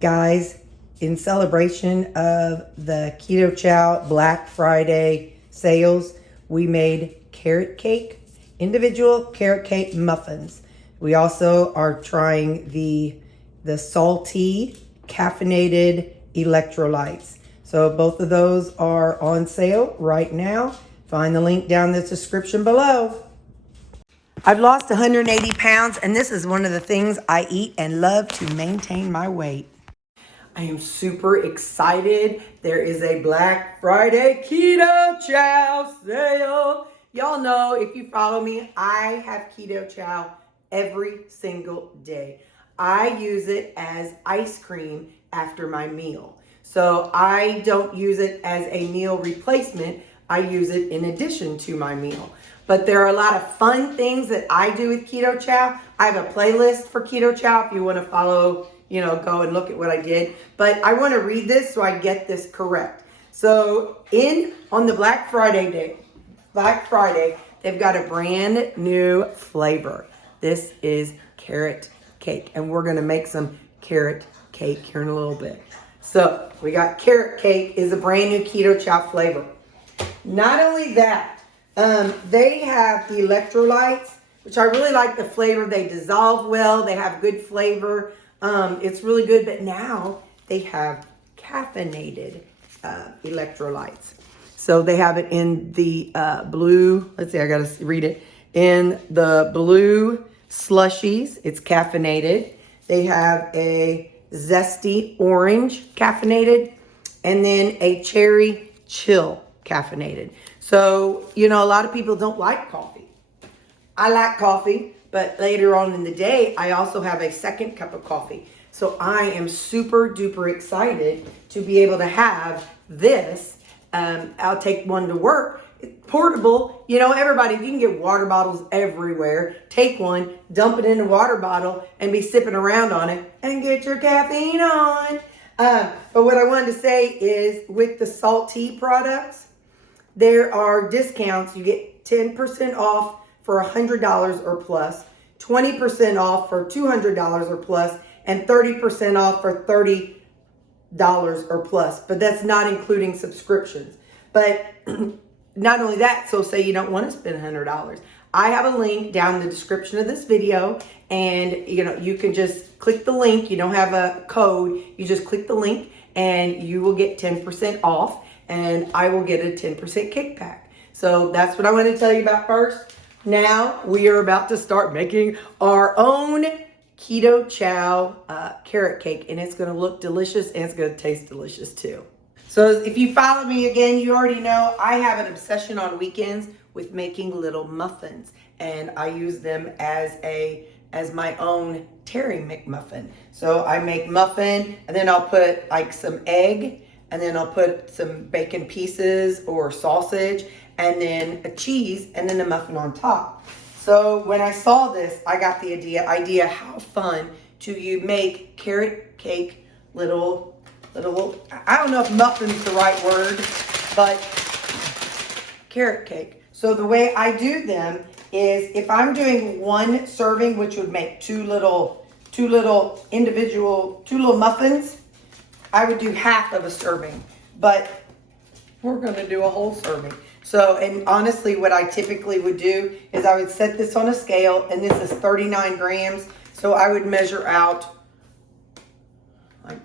Guys, in celebration of the Keto Chow Black Friday sales, we made carrot cake, individual carrot cake muffins. We also are trying the salty caffeinated electrolytes. So both of those are on sale right now. Find the link down in the description below. I've lost 180 pounds, and this is one of the things I eat and love to maintain my weight. I am super excited. There is a Black Friday Keto Chow sale. Y'all know, if you follow me, I have Keto Chow every single day. I use it as ice cream after my meal. So I don't use it as a meal replacement. I use it in addition to my meal. But there are a lot of fun things that I do with Keto Chow. I have a playlist for Keto Chow if you want to follow, go and look at what I did. But I want to read this so I get this correct. So on the Black Friday, they've got a brand new flavor. This is carrot cake, and we're going to make some carrot cake here in a little bit. So we got carrot cake is a brand new Keto Chow flavor. Not only that, they have electrolytes, which I really like the flavor. They dissolve well. They have good flavor. It's really good. But now they have caffeinated electrolytes. So they have it in the blue. Let's see, I got to read it. In the blue slushies, it's caffeinated. They have a zesty orange caffeinated, and then a cherry chill caffeinated. So, a lot of people don't like coffee. I like coffee, but later on in the day, I also have a second cup of coffee. So I am super duper excited to be able to have this. I'll take one to work. It's portable. Everybody, you can get water bottles everywhere. Take one, dump it in a water bottle, and be sipping around on it and get your caffeine on. But what I wanted to say is with the salty products, there are discounts. You get 10% off for $100 or plus, 20% off for $200 or plus, and 30% off for $30 or plus. But that's not including subscriptions. But not only that, so say you don't want to spend $100. I have a link down in the description of this video, and you can just click the link. You don't have a code. You just click the link and you will get 10% off, and I will get a 10% kickback. So that's what I want to tell you about first. Now we are about to start making our own Keto Chow carrot cake, and it's going to look delicious and it's going to taste delicious too. So if you follow me again, you already know I have an obsession on weekends with making little muffins, and I use them as my own Terri McMuffin. So I make muffin, and then I'll put like some egg, and then I'll put some bacon pieces or sausage, and then a cheese, and then a muffin on top. So when I saw this, I got the idea how fun to make carrot cake little, I don't know if muffin's the right word, but carrot cake. So the way I do them is if I'm doing one serving, which would make two little muffins, I would do half of a serving, but we're going to do a whole serving. So, and honestly, what I typically would do is I would set this on a scale, and this is 39 grams. So I would measure out like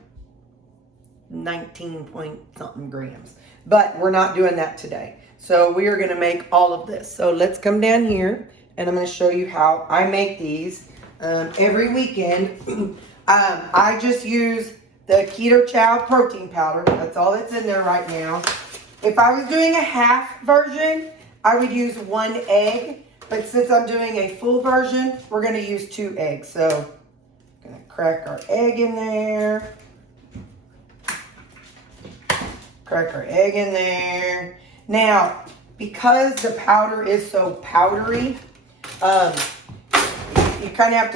19 point something grams, but we're not doing that today. So we are going to make all of this. So let's come down here, and I'm going to show you how I make these every weekend. I just use the Keto Chow protein powder. That's all that's in there right now. If I was doing a half version, I would use 1 egg. But since I'm doing a full version, we're going to use 2 eggs. So I'm going to crack our egg in there. Crack our egg in there. Now, because the powder is so powdery, you kind of have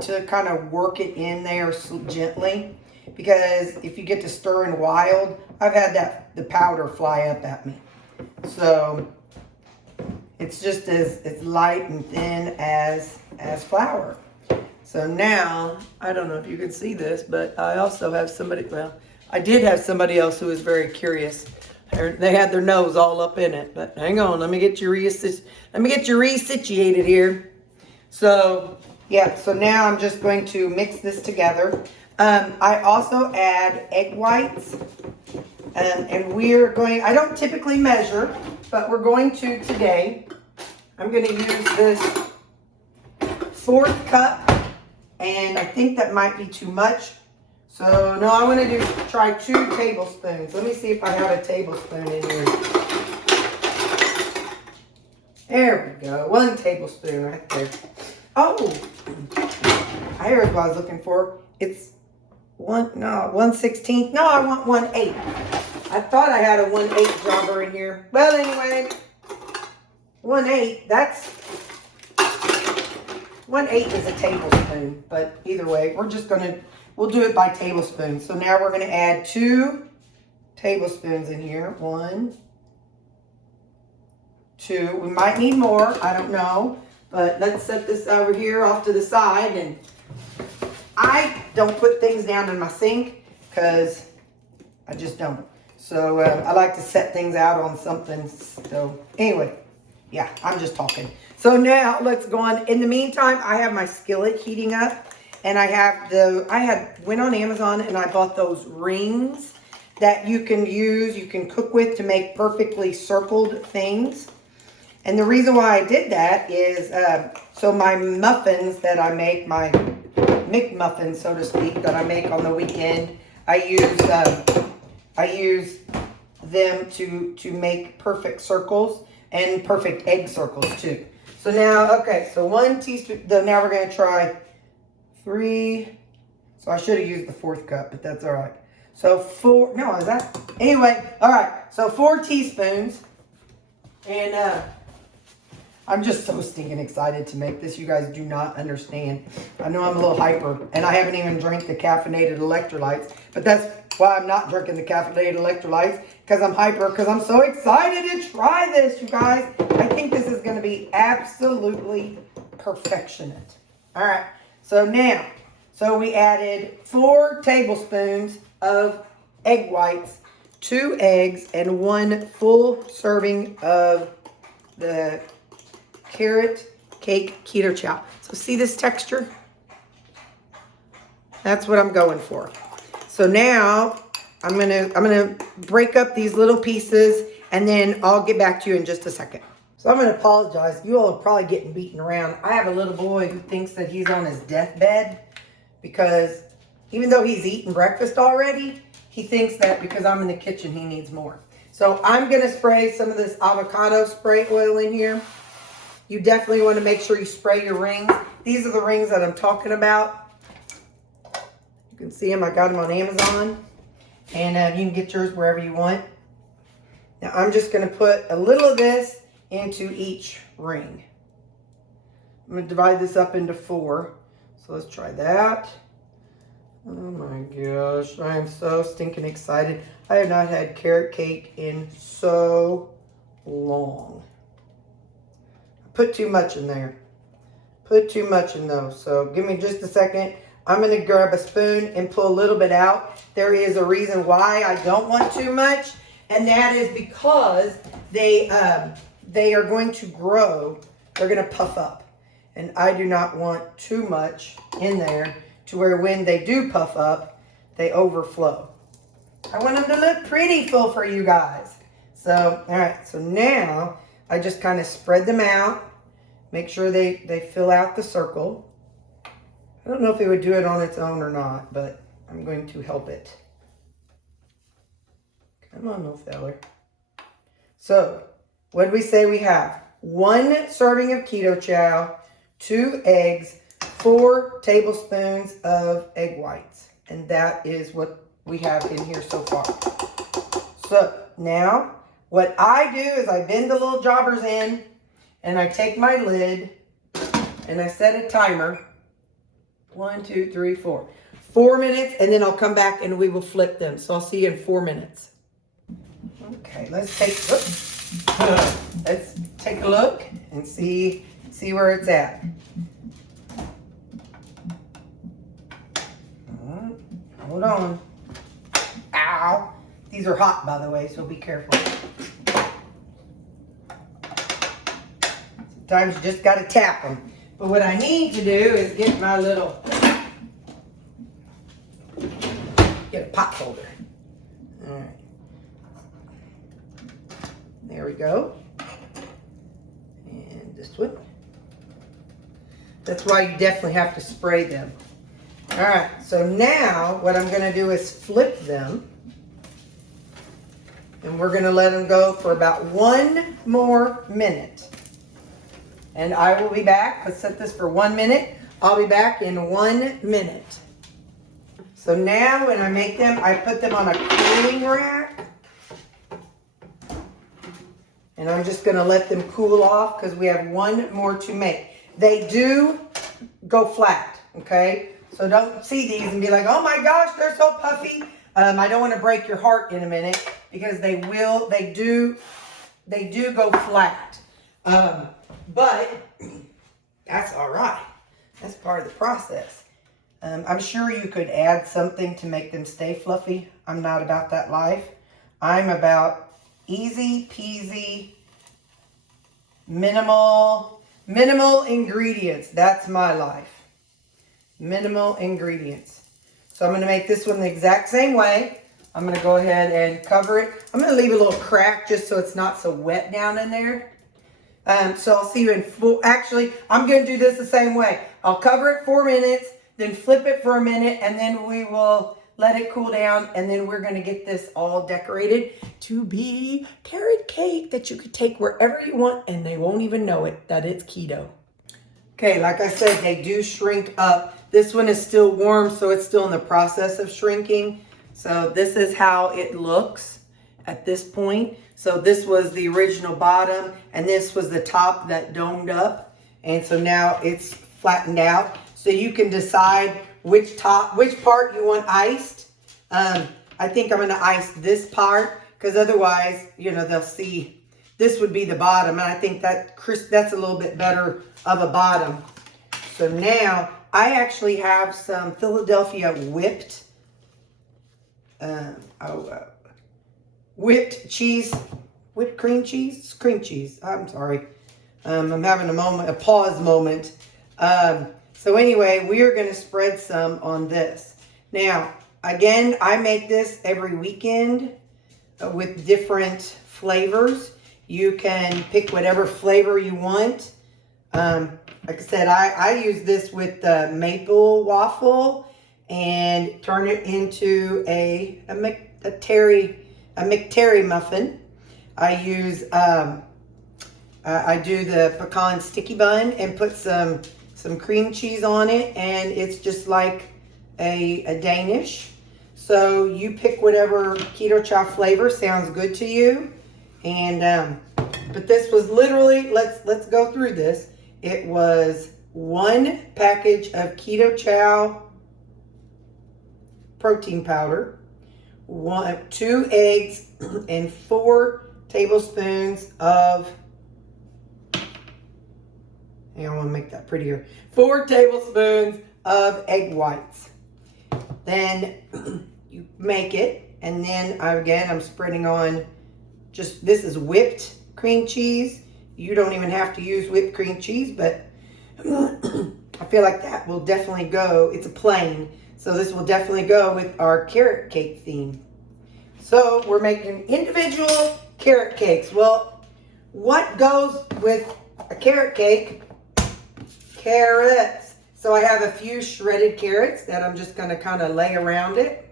to kind of work it in there gently. Because if you get to stirring wild, I've had the powder fly up at me. So it's just as light and thin as flour. So now, I don't know if you can see this, but I also have somebody, well, I did have somebody else who was very curious. They had their nose all up in it, but hang on, let me get you resituated here. So, yeah, so now I'm just going to mix this together. I also add egg whites, and we're going, I don't typically measure, but we're going to today. I'm going to use this 4th cup, and I think that might be too much. So, no, I want to try 2 tablespoons. Let me see if I have a tablespoon in here. There we go, 1 tablespoon right there. Oh, I heard what I was looking for. It's 1/16. No, I want 1/8. I thought I had a 1/8 dropper in here. Well, anyway, 1/8, that's 1/8 is a tablespoon, but either way, we'll do it by tablespoons. So now we're gonna add 2 tablespoons in here. 1, 2, we might need more, I don't know, but let's set this over here off to the side. And I don't put things down in my sink because I just don't. So I like to set things out on something. So anyway, yeah, I'm just talking. So now let's go on. In the meantime, I have my skillet heating up, and I went on Amazon and I bought those rings that you can cook with to make perfectly circled things. And the reason why I did that is, so my muffins that I make, my McMuffins, so to speak, that I make on the weekend, I use them to make perfect circles and perfect egg circles too. So now, okay, so 1 teaspoon, now we're gonna try 3, so I should have used the 4th cup, but that's all right. So 4, no, is that, anyway, all right, so 4 teaspoons, and I'm just so stinking excited to make this. You guys do not understand. I know I'm a little hyper, and I haven't even drank the caffeinated electrolytes, but that's why I'm not drinking the caffeinated electrolytes, because I'm hyper, because I'm so excited to try this, you guys. I think this is going to be absolutely perfectionate. All right, so now, we added 4 tablespoons of egg whites, 2 eggs, and 1 full serving of the carrot cake keto chow. So see this texture? That's what I'm going for. So now I'm gonna break up these little pieces, and then I'll get back to you in just a second. So I'm gonna apologize. You all are probably getting beaten around. I have a little boy who thinks that he's on his deathbed because even though he's eaten breakfast already, he thinks that because I'm in the kitchen, he needs more. So I'm gonna spray some of this avocado spray oil in here. You definitely want to make sure you spray your rings. These are the rings that I'm talking about. You can see them. I got them on Amazon. And you can get yours wherever you want. Now I'm just going to put a little of this into each ring. I'm going to divide this up into 4. So let's try that. Oh my gosh. I am so stinking excited. I have not had carrot cake in so long. Put too much in there. Put too much in those. So give me just a second. I'm going to grab a spoon and pull a little bit out. There is a reason why I don't want too much, and that is because they are going to grow. They're going to puff up, and I do not want too much in there to where when they do puff up, they overflow. I want them to look pretty full for you guys. So, all right. So now I just kind of spread them out. Make sure they fill out the circle. I don't know if it would do it on its own or not, but I'm going to help it. Come on, little feller. So, what did we say we have? 1 serving of keto chow, 2 eggs, 4 tablespoons of egg whites. And that is what we have in here so far. So, now, what I do is I bend the little jobbers in, and I take my lid, and I set a timer. 1, 2, 3, 4. 4 minutes, and then I'll come back and we will flip them. So I'll see you in 4 minutes. Okay, let's take a look and see where it's at. Hold on. Ow. These are hot, by the way, so be careful. Sometimes you just got to tap them. But what I need to do is get my little, get a pot holder. All right. There we go. And this one. That's why you definitely have to spray them. All right, so now what I'm gonna do is flip them. And we're gonna let them go for about 1 more minute. And I will be back. Let's set this for 1 minute. I'll be back in 1 minute. So now when I make them, I put them on a cooling rack. And I'm just gonna let them cool off because we have 1 more to make. They do go flat, okay? So don't see these and be like, oh my gosh, they're so puffy. I don't want to break your heart in a minute because they do go flat. But that's all right. That's part of the process. I'm sure you could add something to make them stay fluffy. I'm not about that life. I'm about easy peasy, minimal ingredients. That's my life. Minimal ingredients. So I'm going to make this one the exact same way. I'm going to go ahead and cover it. I'm going to leave a little crack just so it's not so wet down in there. So I'll see you in full. Actually, I'm going to do this the same way. I'll cover it 4 minutes, then flip it for a minute, and then we will let it cool down, and then we're going to get this all decorated to be carrot cake that you could take wherever you want, and they won't even know it, that it's keto. Okay, like I said, they do shrink up. This one is still warm, so it's still in the process of shrinking. So this is how it looks at this point. So this was the original bottom, and this was the top that domed up. And so now it's flattened out. So you can decide which part you want iced. I think I'm gonna ice this part, because otherwise, you know, they'll see this would be the bottom. And I think that's a little bit better of a bottom. So now I actually have some Philadelphia whipped cream cheese. I'm sorry. I'm having a pause moment. So anyway, we are going to spread some on this. Now, again, I make this every weekend with different flavors. You can pick whatever flavor you want. Like I said, I use this with the maple waffle and turn it into a McTerri muffin. I use I do the pecan sticky bun and put some cream cheese on it, and it's just like a Danish. So you pick whatever keto chow flavor sounds good to you. And but this was literally, let's go through this. It was 1 package of keto chow protein powder, 2 eggs, and 4 tablespoons of, I want to make that prettier, 4 tablespoons of egg whites. Then you make it, and then I'm spreading on this is whipped cream cheese. You don't even have to use whipped cream cheese, but I feel like that will definitely go. It's a plain, so this will definitely go with our carrot cake theme. So we're making individual carrot cakes. Well, what goes with a carrot cake? Carrots. So I have a few shredded carrots that I'm just going to kind of lay around it.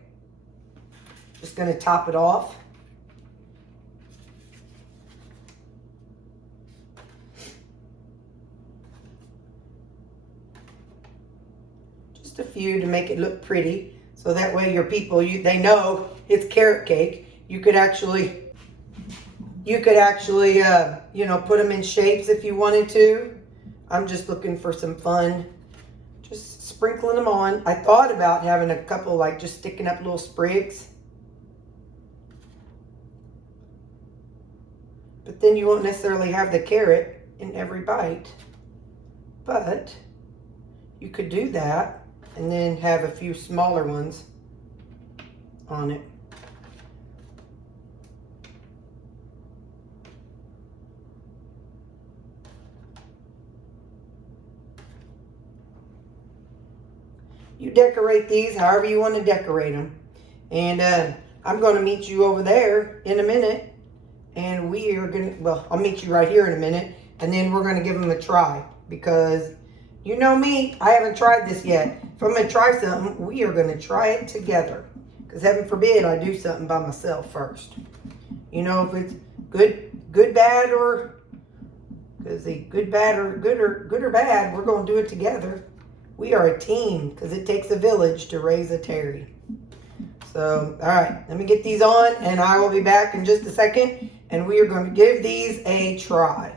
Just going to top it off. Just a few to make it look pretty, so that way your people, they know it's carrot cake. You could actually you know, put them in shapes if you wanted to. I'm just looking for some fun, just sprinkling them on. I thought about having a couple, like just sticking up little sprigs, but then you won't necessarily have the carrot in every bite. But you could do that and then have a few smaller ones. on it. You decorate these however you want to decorate them. And I'm going to meet you over there in a minute. And we are going to, well, I'll meet you right here in a minute. And then we're going to give them a try. Because you know me, I haven't tried this yet. If I'm going to try something, we are going to try it together. Because heaven forbid I do something by myself first. You know, if it's good, bad, or, because the good or bad, we're going to do it together. We are a team because it takes a village to raise a Terri. So, all right, let me get these on and I will be back in just a second and we are going to give these a try.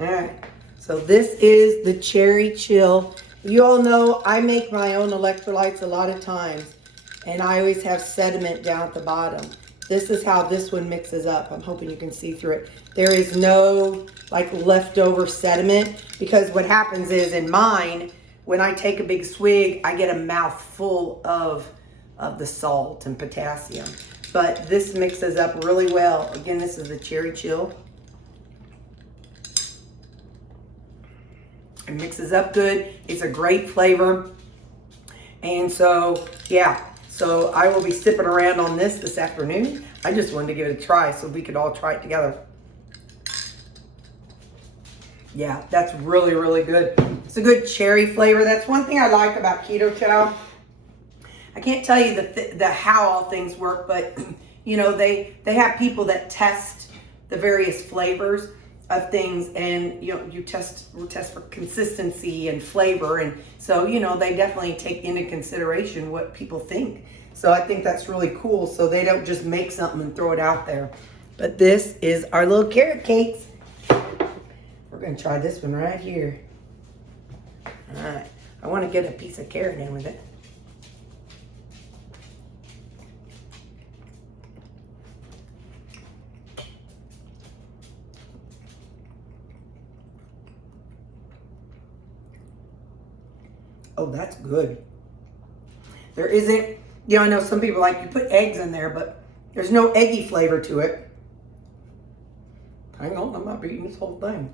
All right, so this is the Cherry Chill. You all know I make my own electrolytes a lot of times and I always have sediment down at the bottom. This is how this one mixes up. I'm hoping you can see through it. There is no like leftover sediment because what happens is in mine, when I take a big swig, I get a mouthful of the salt and potassium. But this mixes up really well. Again, this is the Cherry Chill. It mixes up good. It's a great flavor. And so, yeah. So I will be sipping around on this afternoon. I just wanted to give it a try so we could all try it together. Yeah, that's really, really good. It's a good cherry flavor. That's one thing I like about keto chow. I can't tell you the how all things work, but you know, they have people that test the various flavors of things, and you know, we test for consistency and flavor, and so you know, they definitely take into consideration what people think. So I think that's really cool. So they don't just make something and throw it out there. But this is our little carrot cakes. We're gonna try this one right here. All right, I want to get a piece of carrot in with it. Oh, that's good. There isn't, you know, I know some people like you put eggs in there, but there's no eggy flavor to it. Hang on, I might be eating this whole thing.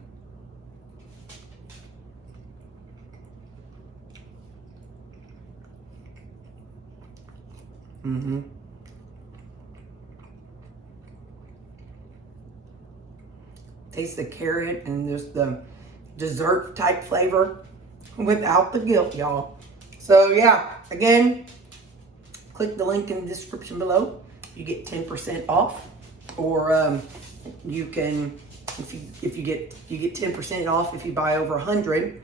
Taste the carrot and just the dessert type flavor without the guilt, y'all. So yeah, again, click the link in the description below. You get 10% off, or you can, if you get 10% off if you buy over 100.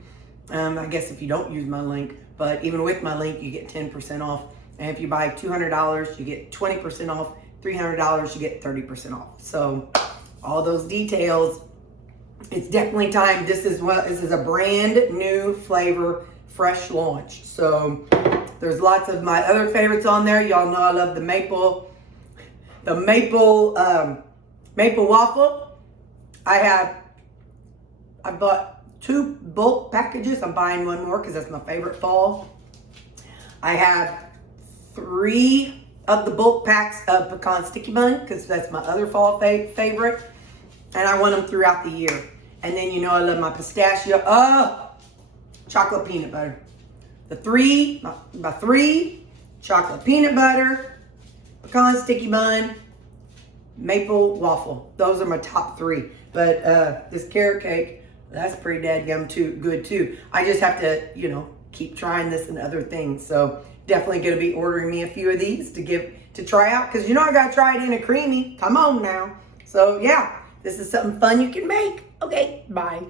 I guess if you don't use my link, but even with my link, you get 10% off. And if you buy $200, you get 20% off. $300, you get 30% off. So all those details, it's definitely time. This is a brand new flavor, fresh launch. So there's lots of my other favorites on there. Y'all know I love the maple waffle. I bought 2 bulk packages. I'm buying one more because that's my favorite fall. I have 3 of the bulk packs of pecan sticky bun because that's my other fall favorite. And I want them throughout the year. And then you know I love my pistachio. Chocolate peanut butter. My 3 chocolate peanut butter, pecan sticky bun, maple waffle. Those are my top 3. But this carrot cake, that's pretty dadgum good too. I just have to, you know, keep trying this and other things. So definitely gonna be ordering me a few of these to try out, because you know I gotta try it in a creamy. Come on now. So yeah, this is something fun you can make. Okay, bye.